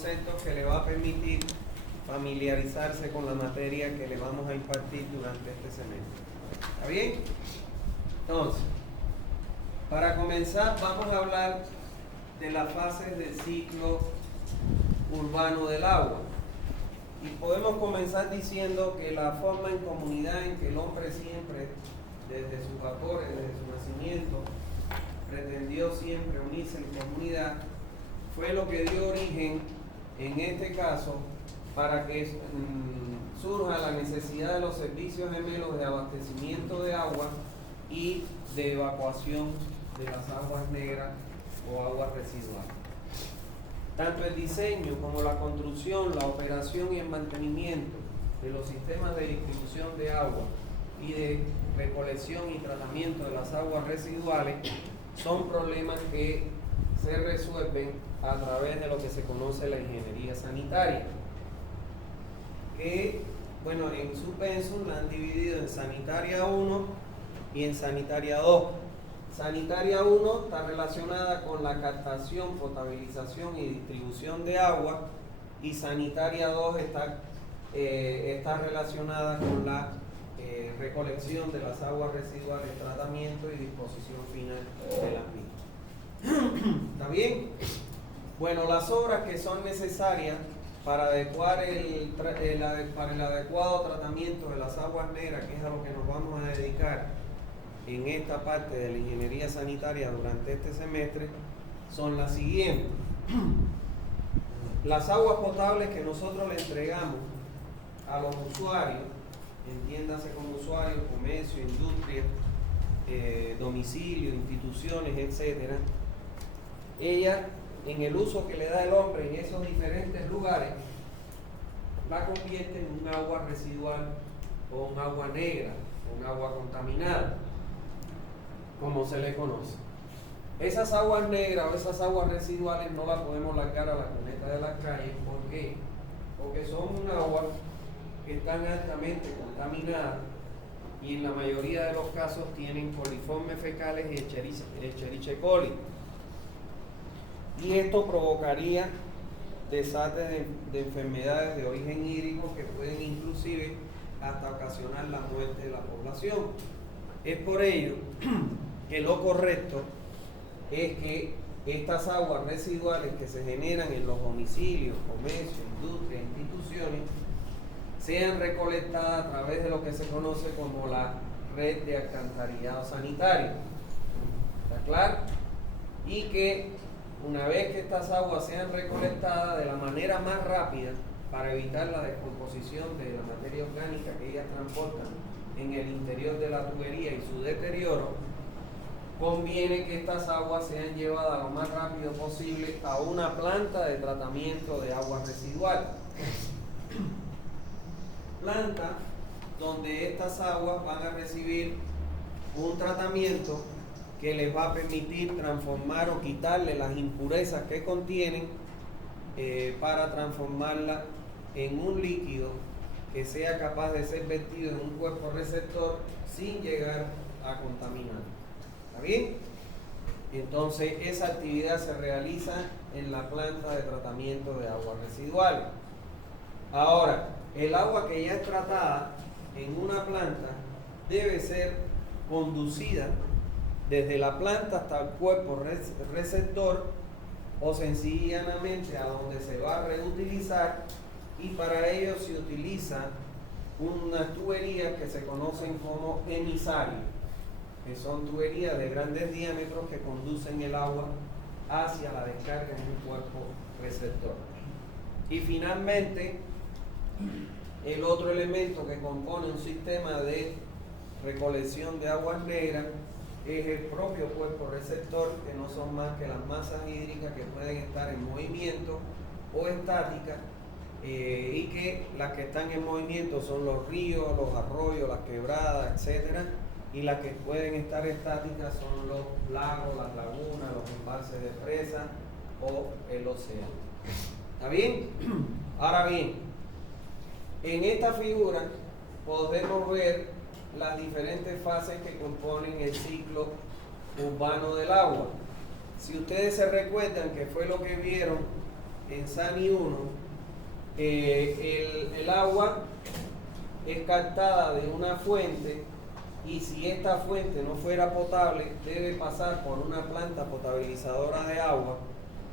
conceptos que le va a permitir familiarizarse con la materia que le vamos a impartir durante este semestre. ¿Está bien? Entonces, para comenzar vamos a hablar de las fases del ciclo urbano del agua. Y podemos comenzar diciendo que la forma en comunidad en que el hombre siempre, desde sus vapores, desde su nacimiento, pretendió siempre unirse en comunidad, fue lo que dio origen, en este caso, para que surja la necesidad de los servicios gemelos de abastecimiento de agua y de evacuación de las aguas negras o aguas residuales. Tanto el diseño como la construcción, la operación y el mantenimiento de los sistemas de distribución de agua y de recolección y tratamiento de las aguas residuales son problemas que se resuelven a través de lo que se conoce la ingeniería sanitaria, que, bueno, en su pensum la han dividido en sanitaria 1 y en sanitaria 2. Sanitaria 1 está relacionada con la captación, potabilización y distribución de agua, y sanitaria 2 está relacionada con la recolección de las aguas residuales, tratamiento y disposición final de las mismas. ¿Está bien? Bueno, las obras que son necesarias para adecuar para el adecuado tratamiento de las aguas negras, que es a lo que nos vamos a dedicar en esta parte de la ingeniería sanitaria durante este semestre, son las siguientes. Las aguas potables que nosotros le entregamos a los usuarios, entiéndase como usuarios, comercio, industria, domicilio, instituciones, etcétera, ella, en el uso que le da el hombre en esos diferentes lugares, la convierte en un agua residual o un agua negra, o un agua contaminada, como se le conoce. Esas aguas negras o esas aguas residuales no las podemos largar a la cuneta de las calles. ¿Por qué? Porque son un agua que están altamente contaminadas y en la mayoría de los casos tienen coliformes fecales y Escherichia coli. Y esto provocaría desastres de enfermedades de origen hídrico que pueden inclusive hasta ocasionar la muerte de la población. Es por ello que lo correcto es que estas aguas residuales que se generan en los domicilios, comercios, industrias, instituciones, sean recolectadas a través de lo que se conoce como la red de alcantarillado sanitario. ¿Está claro? Y que una vez que estas aguas sean recolectadas de la manera más rápida, para evitar la descomposición de la materia orgánica que ellas transportan en el interior de la tubería y su deterioro, conviene que estas aguas sean llevadas lo más rápido posible a una planta de tratamiento de aguas residuales. Planta donde estas aguas van a recibir un tratamiento que les va a permitir transformar o quitarle las impurezas que contienen para transformarla en un líquido que sea capaz de ser vertido en un cuerpo receptor sin llegar a contaminar. ¿Está bien? Entonces esa actividad se realiza en la planta de tratamiento de aguas residuales. Ahora, el agua que ya es tratada en una planta debe ser conducida desde la planta hasta el cuerpo receptor o sencillamente a donde se va a reutilizar, y para ello se utiliza unas tuberías que se conocen como emisarios, que son tuberías de grandes diámetros que conducen el agua hacia la descarga en un cuerpo receptor. Y finalmente, el otro elemento que compone un sistema de recolección de aguas negras es el propio cuerpo receptor, que no son más que las masas hídricas que pueden estar en movimiento o estáticas, y que las que están en movimiento son los ríos, los arroyos, las quebradas, etcétera, y las que pueden estar estáticas son los lagos, las lagunas, los embalses de presa o el océano. ¿Está bien? Ahora bien, en esta figura podemos ver las diferentes fases que componen el ciclo urbano del agua. Si ustedes se recuerdan, que fue lo que vieron en SANI 1, el agua es captada de una fuente y si esta fuente no fuera potable, debe pasar por una planta potabilizadora de agua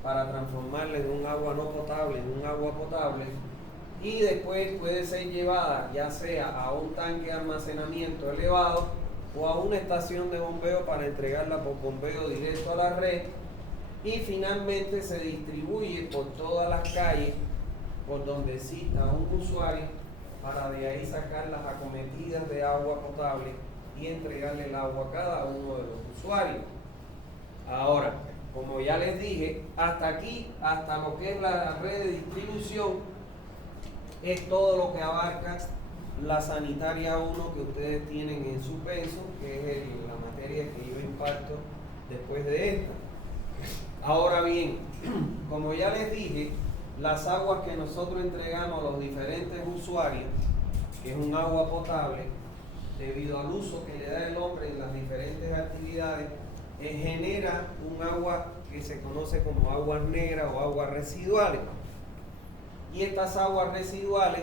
para transformarla de un agua no potable en un agua potable y después puede ser llevada ya sea a un tanque de almacenamiento elevado o a una estación de bombeo para entregarla por bombeo directo a la red y finalmente se distribuye por todas las calles por donde exista un usuario para de ahí sacar las acometidas de agua potable y entregarle el agua a cada uno de los usuarios. Ahora, como ya les dije, hasta aquí, hasta lo que es la red de distribución, es todo lo que abarca la sanitaria 1 que ustedes tienen en su peso, que es la materia que yo imparto después de esta. Ahora bien, como ya les dije, las aguas que nosotros entregamos a los diferentes usuarios, que es un agua potable, debido al uso que le da el hombre en las diferentes actividades, genera un agua que se conoce como aguas negras o aguas residuales. Y estas aguas residuales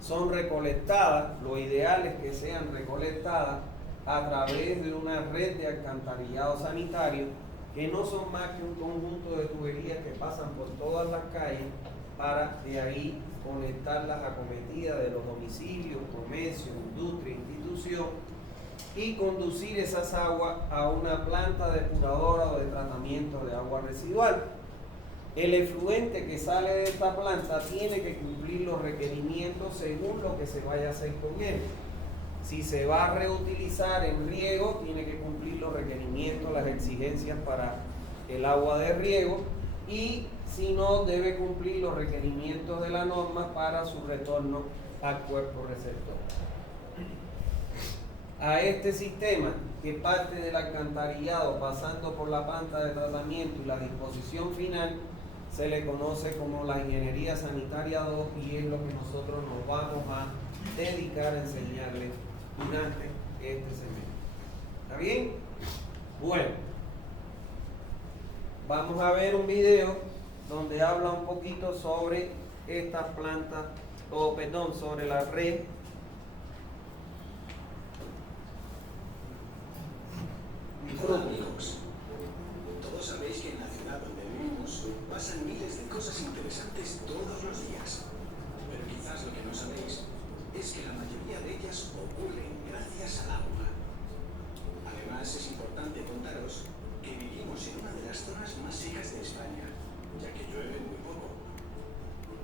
son recolectadas, lo ideal es que sean recolectadas a través de una red de alcantarillado sanitario, que no son más que un conjunto de tuberías que pasan por todas las calles para de ahí conectar las acometidas de los domicilios, comercios, industria, institución y conducir esas aguas a una planta depuradora o de tratamiento de agua residual. El efluente que sale de esta planta tiene que cumplir los requerimientos según lo que se vaya a hacer con él. Si se va a reutilizar en riego, tiene que cumplir los requerimientos, las exigencias para el agua de riego y si no, debe cumplir los requerimientos de la norma para su retorno al cuerpo receptor. A este sistema, que parte del alcantarillado pasando por la planta de tratamiento y la disposición final, se le conoce como la ingeniería sanitaria 2 y es lo que nosotros nos vamos a dedicar a enseñarles durante este semestre. ¿Está bien? Bueno, vamos a ver un video donde habla un poquito sobre estas plantas, sobre la red. Hola amigos, todos sabéis que en la ciudad donde vivimos pasan miles de cosas interesantes todos los días, pero quizás lo que no sabéis es que la mayoría de ellas ocurren gracias al agua. Además es importante contaros que vivimos en una de las zonas más secas de España, ya que llueve muy poco.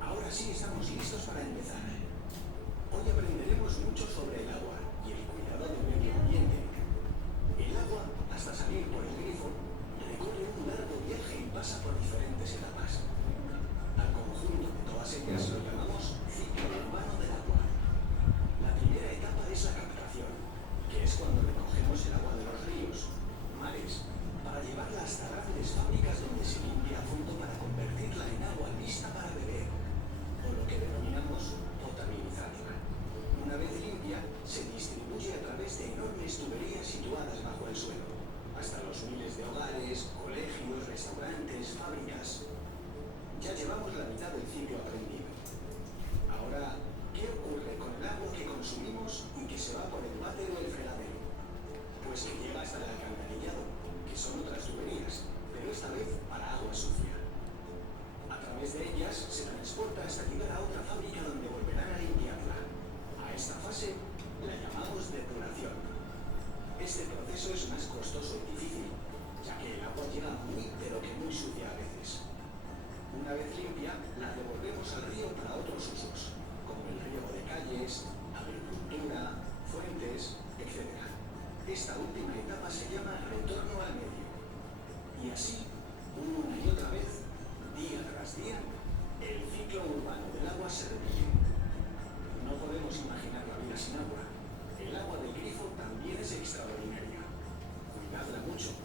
Ahora sí estamos listos para empezar. Hoy aprenderemos mucho sobre el agua y el cuidado del medio ambiente. El agua, hasta salir por el grifo, recorre un largo viaje y pasa por diferentes etapas. Al conjunto de todas ellas lo llamamos ciclo urbano del agua. La primera etapa es la captación, que es cuando recogemos el agua de los ríos, mares, para llevarla hasta grandes fábricas donde se limpia a fondo para convertirla en agua lista para beber, o lo que denominamos potabilizarla. Una vez limpia, se distribuye a través de enormes tuberías situadas bajo el suelo, hasta los miles de hogares, colegios, restaurantes, fábricas. Ya llevamos la mitad del ciclo aprendido. Ahora, ¿qué ocurre con el agua que consumimos y que se va por el váter o el fregadero? Pues que llega hasta el alcantarillado, que son otras tuberías, pero esta vez para agua sucia. A través de ellas se transporta hasta llegar a otra fábrica donde volverán a limpiarla. A esta fase la llamamos depuración. Este proceso es más costoso y difícil, ya que el agua llega muy pero que muy sucia a veces. Una vez limpia, la devolvemos al río para otros usos, como el riego de calles, agricultura, fuentes, etc. Esta última etapa se llama retorno al medio. Y así, una y otra vez, día tras día, el ciclo urbano del agua se repite. No podemos imaginar la vida sin agua. El agua del grifo también es extraordinaria. Cuidadla mucho.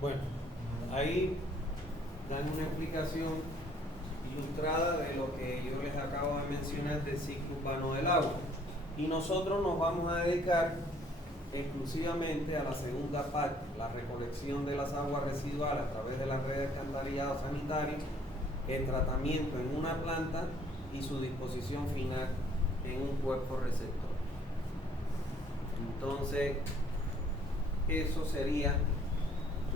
Bueno, ahí dan una explicación ilustrada de lo que yo les acabo de mencionar del ciclo urbano del agua. Y nosotros nos vamos a dedicar exclusivamente a la segunda parte, la recolección de las aguas residuales a través de la red de alcantarillado sanitario, el tratamiento en una planta y su disposición final en un cuerpo receptor. Entonces, eso sería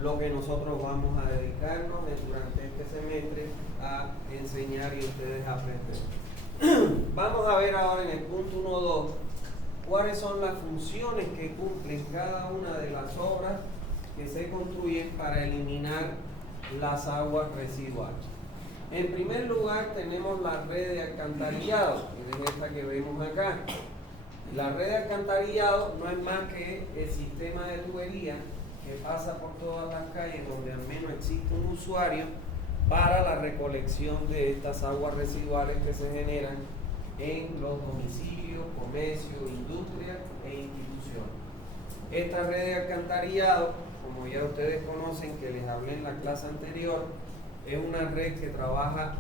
lo que nosotros vamos a dedicarnos durante este semestre a enseñar y ustedes a aprender. Vamos a ver ahora en el punto 1.2 cuáles son las funciones que cumplen cada una de las obras que se construyen para eliminar las aguas residuales. En primer lugar tenemos la red de alcantarillado, que es esta que vemos acá. La red de alcantarillado no es más que el sistema de tubería que pasa por todas las calles donde al menos existe un usuario para la recolección de estas aguas residuales que se generan en los domicilios, comercios, industrias e instituciones. Esta red de alcantarillado, como ya ustedes conocen, que les hablé en la clase anterior, es una red que trabaja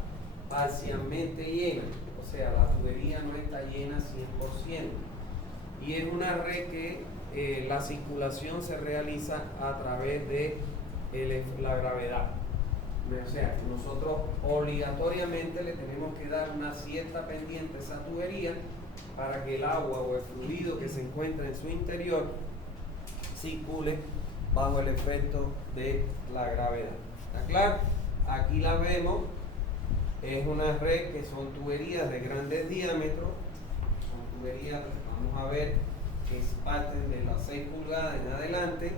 parcialmente llena, o sea, la tubería no está llena 100%. Y es una red que la circulación se realiza a través de la gravedad. O sea, nosotros obligatoriamente le tenemos que dar una cierta pendiente a esa tubería para que el agua o el fluido que se encuentra en su interior circule bajo el efecto de la gravedad. ¿Está claro? Aquí la vemos, es una red que son tuberías de grandes diámetros, son tuberías, vamos a ver, que parten de las 6 pulgadas en adelante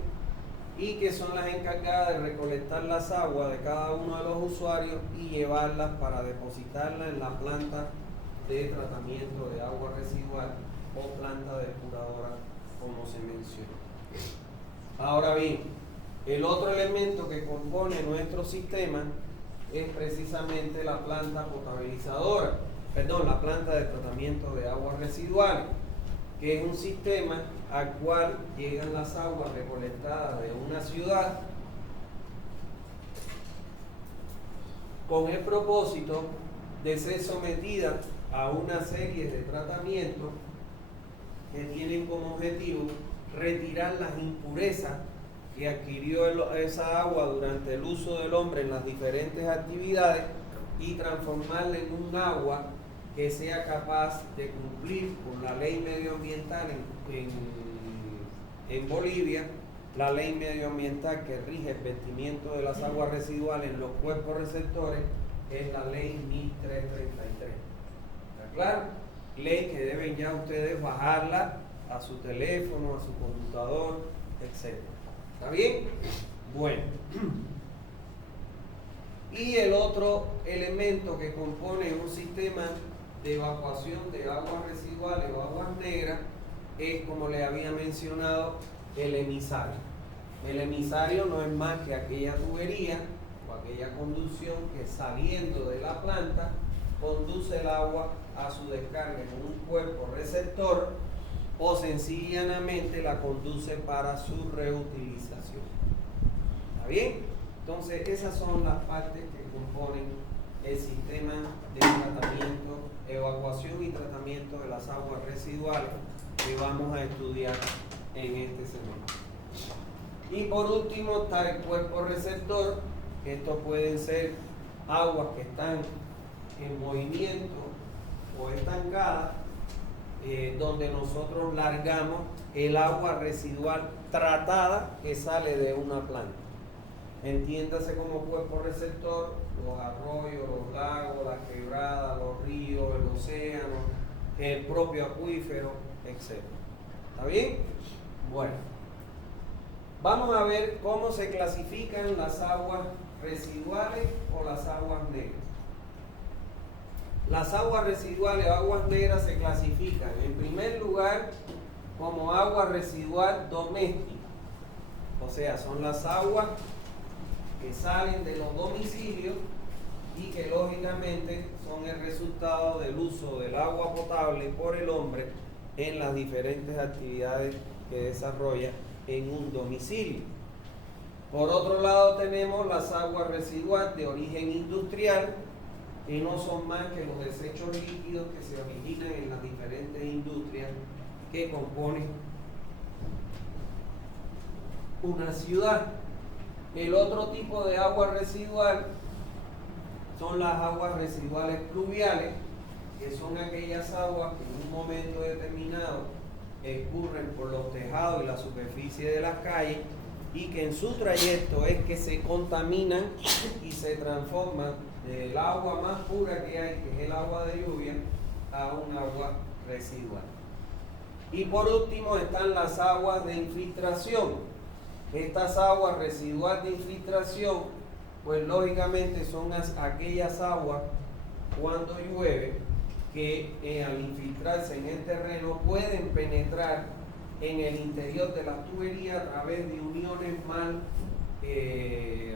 y que son las encargadas de recolectar las aguas de cada uno de los usuarios y llevarlas para depositarlas en la planta de tratamiento de agua residual o planta depuradora, como se mencionó. Ahora bien, el otro elemento que compone nuestro sistema es precisamente la planta potabilizadora, la planta de tratamiento de aguas residuales, que es un sistema al cual llegan las aguas recolectadas de una ciudad con el propósito de ser sometidas a una serie de tratamientos que tienen como objetivo retirar las impurezas que adquirió esa agua durante el uso del hombre en las diferentes actividades y transformarla en un agua que sea capaz de cumplir con la ley medioambiental en Bolivia, la ley medioambiental que rige el vertimiento de las aguas residuales en los cuerpos receptores es la ley 1333. ¿Está claro? Ley que deben ya ustedes bajarla a su teléfono, a su computador, etc. ¿Está bien? Bueno. Y el otro elemento que compone un sistema de evacuación de aguas residuales o aguas negras es, como les había mencionado, el emisario. El emisario no es más que aquella tubería o aquella conducción que saliendo de la planta conduce el agua a su descarga en un cuerpo receptor o sencillamente la conduce para su reutilización. ¿Está bien? Entonces esas son las partes que componen el sistema de tratamiento, evacuación y tratamiento de las aguas residuales que vamos a estudiar en este semestre. Y por último está el cuerpo receptor, que estos pueden ser aguas que están en movimiento o estancadas, donde nosotros largamos el agua residual tratada que sale de una planta. Entiéndase como cuerpo receptor los arroyos, los lagos, las quebradas, los ríos, el océano, el propio acuífero, etc. ¿Está bien? Bueno, vamos a ver cómo se clasifican las aguas residuales o las aguas negras. Las aguas residuales o aguas negras se clasifican en primer lugar como agua residual doméstica, o sea, son las aguas que salen de los domicilios y que lógicamente son el resultado del uso del agua potable por el hombre en las diferentes actividades que desarrolla en un domicilio. Por otro lado tenemos las aguas residuales de origen industrial, que no son más que los desechos líquidos que se originan en las diferentes industrias que componen una ciudad. El otro tipo de agua residual son las aguas residuales pluviales, que son aquellas aguas que en un momento determinado escurren por los tejados y la superficie de las calles y que en su trayecto es que se contaminan y se transforman del agua más pura que hay, que es el agua de lluvia, a un agua residual. Y por último están las aguas de infiltración. Estas aguas residuales de infiltración, pues lógicamente son aquellas aguas cuando llueve que al infiltrarse en el terreno pueden penetrar en el interior de las tuberías a través de uniones mal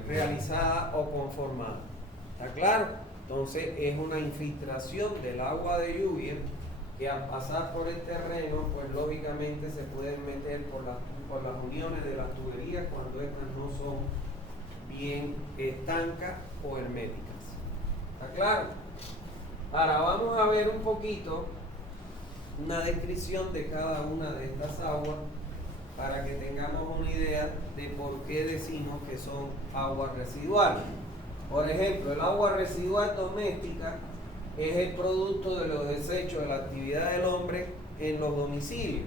realizadas o conformadas. ¿Está claro? Entonces es una infiltración del agua de lluvia que al pasar por el terreno, pues lógicamente se pueden meter por las uniones de las tuberías cuando estas no son bien estancas o herméticas. ¿Está claro? Ahora vamos a ver un poquito una descripción de cada una de estas aguas para que tengamos una idea de por qué decimos que son aguas residuales. Por ejemplo, el agua residual doméstica es el producto de los desechos de la actividad del hombre en los domicilios.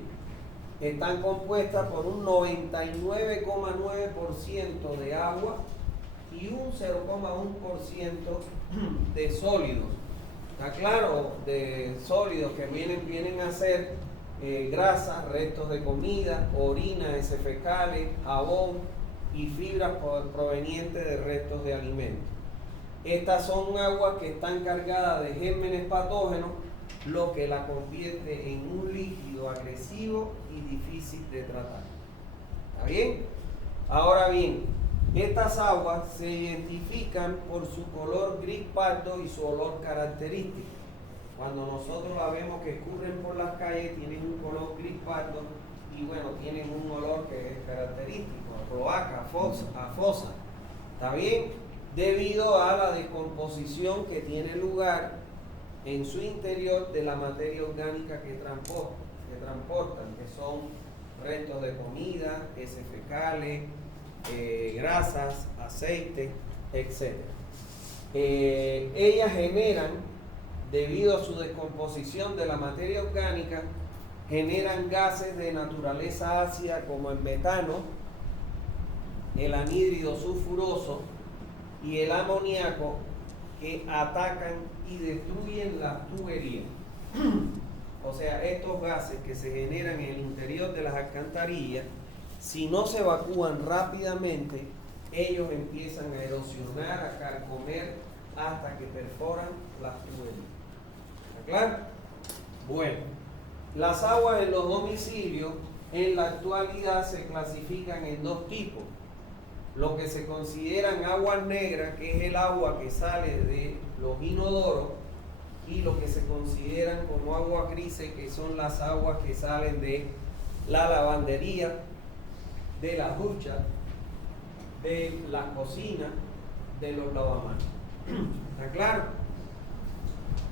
Están compuestas por un 99,9% de agua y un 0,1% de sólidos. ¿Está claro? De sólidos que vienen a ser grasas, restos de comida, orina, heces fecales, jabón y fibras provenientes de restos de alimentos. Estas son aguas que están cargadas de gérmenes patógenos, lo que la convierte en un líquido agresivo y difícil de tratar. ¿Está bien? Ahora bien, estas aguas se identifican por su color gris pardo y su olor característico. Cuando nosotros la vemos que escurren por las calles, tienen un color gris pardo y bueno, tienen un olor que es característico, a cloaca, a fosa. ¿Está bien? Debido a la descomposición que tiene lugar en su interior de la materia orgánica que transportan, que son restos de comida, heces fecales, grasas, aceites, etc. Ellas generan, debido a su descomposición de la materia orgánica, generan gases de naturaleza ácida como el metano, el anhídrido sulfuroso y el amoníaco, que atacan y destruyen las tuberías. O sea, estos gases que se generan en el interior de las alcantarillas, si no se evacúan rápidamente, ellos empiezan a erosionar, a carcomer, hasta que perforan las tuberías. ¿Está claro? Bueno, las aguas en los domicilios en la actualidad se clasifican en dos tipos. Lo que se consideran aguas negras, que es el agua que sale de los inodoros, y lo que se consideran como aguas grises, que son las aguas que salen de la lavandería, de la ducha, de la cocina, de los lavamanos. ¿Está claro?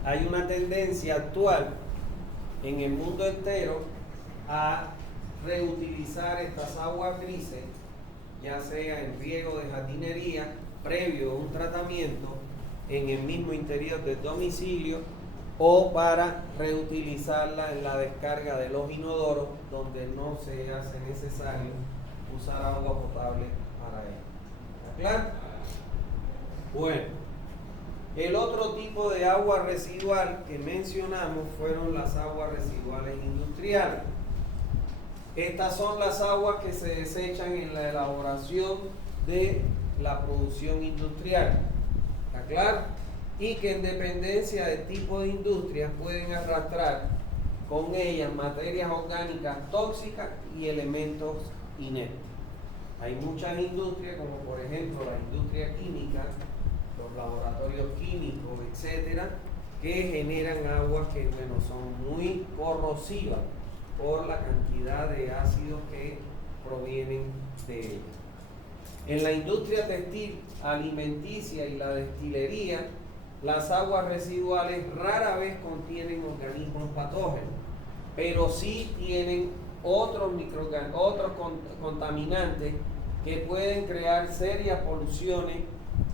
Hay una tendencia actual en el mundo entero a reutilizar estas aguas grises, ya sea en riego de jardinería, previo a un tratamiento en el mismo interior del domicilio, o para reutilizarla en la descarga de los inodoros, donde no se hace necesario usar agua potable para ello. ¿Está claro? Bueno, el otro tipo de agua residual que mencionamos fueron las aguas residuales industriales. Estas son las aguas que se desechan en la elaboración de la producción industrial. ¿Está claro? Y que en dependencia del tipo de industria pueden arrastrar con ellas materias orgánicas tóxicas y elementos inertes. Hay muchas industrias, como por ejemplo la industria química, los laboratorios químicos, etcétera, que generan aguas que bueno, son muy corrosivas por la cantidad de ácidos que provienen de ellas. En la industria textil, alimenticia y la destilería, las aguas residuales rara vez contienen organismos patógenos, pero sí tienen otros contaminantes que pueden crear serias poluciones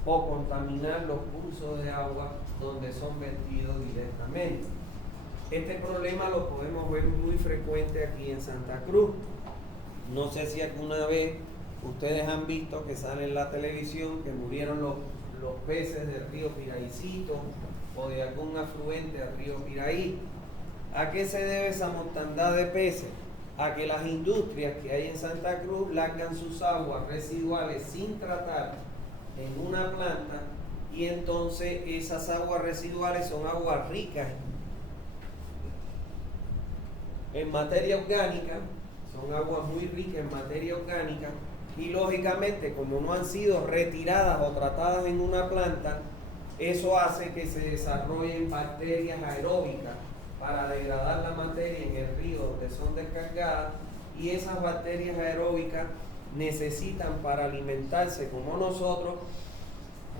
o contaminar los cursos de agua donde son vertidos directamente. Este problema lo podemos ver muy frecuente aquí en Santa Cruz. No sé si alguna vez ustedes han visto que sale en la televisión que murieron los peces del río Piraicito o de algún afluente del río Piraí. ¿A qué se debe esa mortandad de peces? A que las industrias que hay en Santa Cruz largan sus aguas residuales sin tratar en una planta, y entonces esas aguas residuales son aguas ricas en materia orgánica, son aguas muy ricas en materia orgánica, y lógicamente como no han sido retiradas o tratadas en una planta, eso hace que se desarrollen bacterias aeróbicas para degradar la materia en el río donde son descargadas, y esas bacterias aeróbicas necesitan, para alimentarse como nosotros,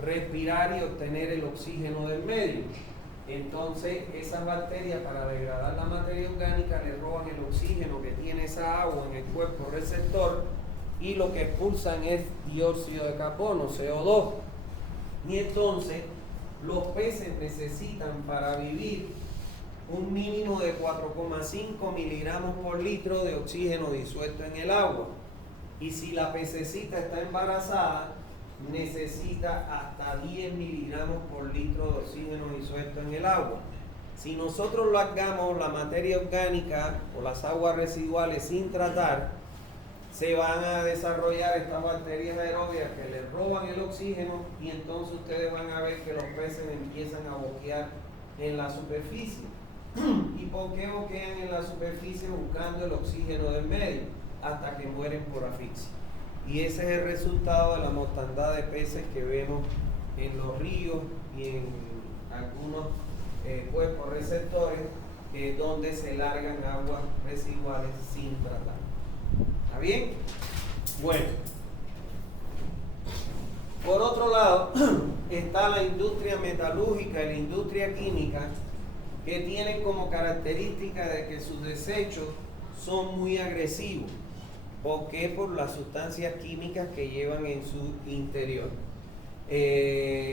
respirar y obtener el oxígeno del medio. Entonces esas bacterias, para degradar la materia orgánica, le roban el oxígeno que tiene esa agua en el cuerpo receptor, y lo que expulsan es dióxido de carbono, CO2. Y entonces los peces necesitan, para vivir, un mínimo de 4,5 miligramos por litro de oxígeno disuelto en el agua. Y si la pececita está embarazada, necesita hasta 10 miligramos por litro de oxígeno disuelto en el agua. Si nosotros largamos la materia orgánica o las aguas residuales sin tratar, se van a desarrollar estas bacterias aeróbicas que les roban el oxígeno, y entonces ustedes van a ver que los peces empiezan a boquear en la superficie. ¿Y por qué boquean en la superficie? Buscando el oxígeno del medio, hasta que mueren por asfixia. Y ese es el resultado de la mortandad de peces que vemos en los ríos y en algunos cuerpos receptores donde se largan aguas residuales sin tratar. ¿Está bien? Bueno. Por otro lado, está la industria metalúrgica y la industria química, que tienen como característica de que sus desechos son muy agresivos. ¿Por qué? Por las sustancias químicas que llevan en su interior.